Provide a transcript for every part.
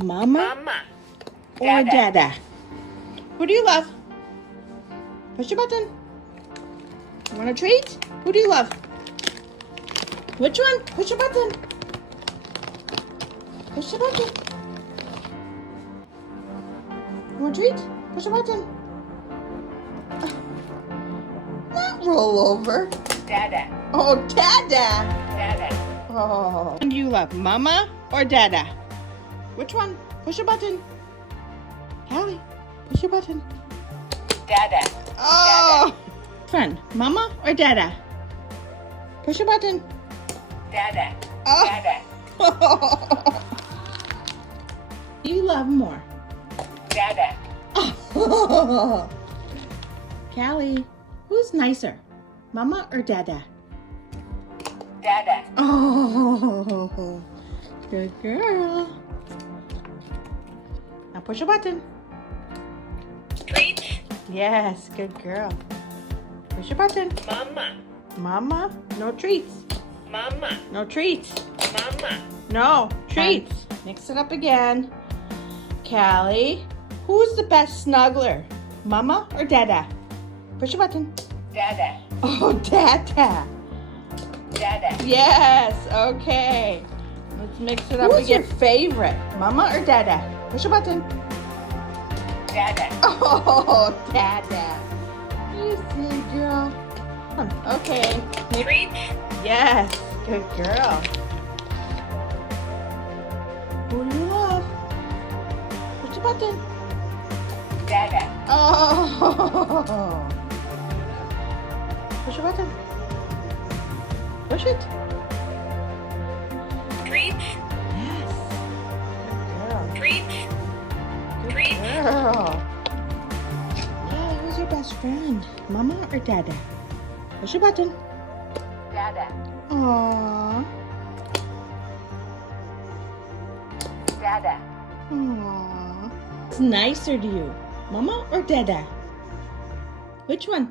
Mama Mama. or Dada. Dada? Who do you love? Push your button. You want a treat? Who do you love? Which one? Push your button. Push the button. You want a treat? Push the button. Not roll over. Dada. Oh, Dada. Dada. Oh. Who do you love, Mama or Dada? Which one? Push a button. Callie, push your button. Dada. Oh. Friend, Mama or Dada? Push a button. Dada. Oh. Dada. You love more. Dada. Oh. Callie, who's nicer, Mama or Dada? Dada. Oh, good girl. Now push a button. Treats. Yes, good girl. Push a button. Mama. Mama, no treats. Mama. No treats. Mama. No treats. Mix it up again. Callie, who's the best snuggler, Mama or Dada? Push a button. Dada. Oh, Dada. Dada. Yes, okay. Let's mix it up again. Who's your favorite, Mama or Dada? Push a button. Dada. Oh, Dada. You see, girl. Okay. Treats. Yes, good girl. Who do you love? Push the button. Dada. Oh. Push the button. Push it. Treats. Yes. Good girl. Treats. Good Treats. girl. Yeah, who's your best friend? Mama or Dada? Push a button. Dada. Aww. Dada. Aww. What's nicer to you, Mama or Dada? Which one?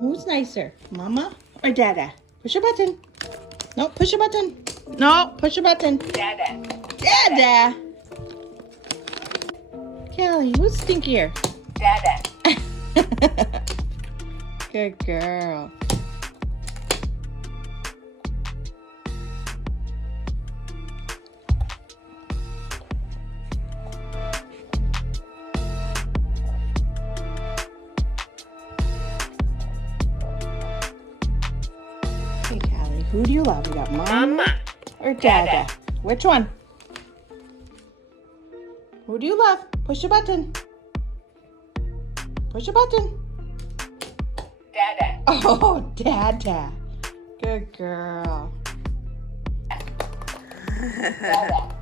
Who's nicer, Mama or Dada? Push a button. No, push a button. No, push a button. Dada. Dada. Callie, who's stinkier? Dada. Good girl. Hey, Callie, who do you love? You got Mama Mama. or Dada? Dada. Which one? Who do you love? Push the button. Push the button. Dada. Oh, Dada. Good girl. Dada.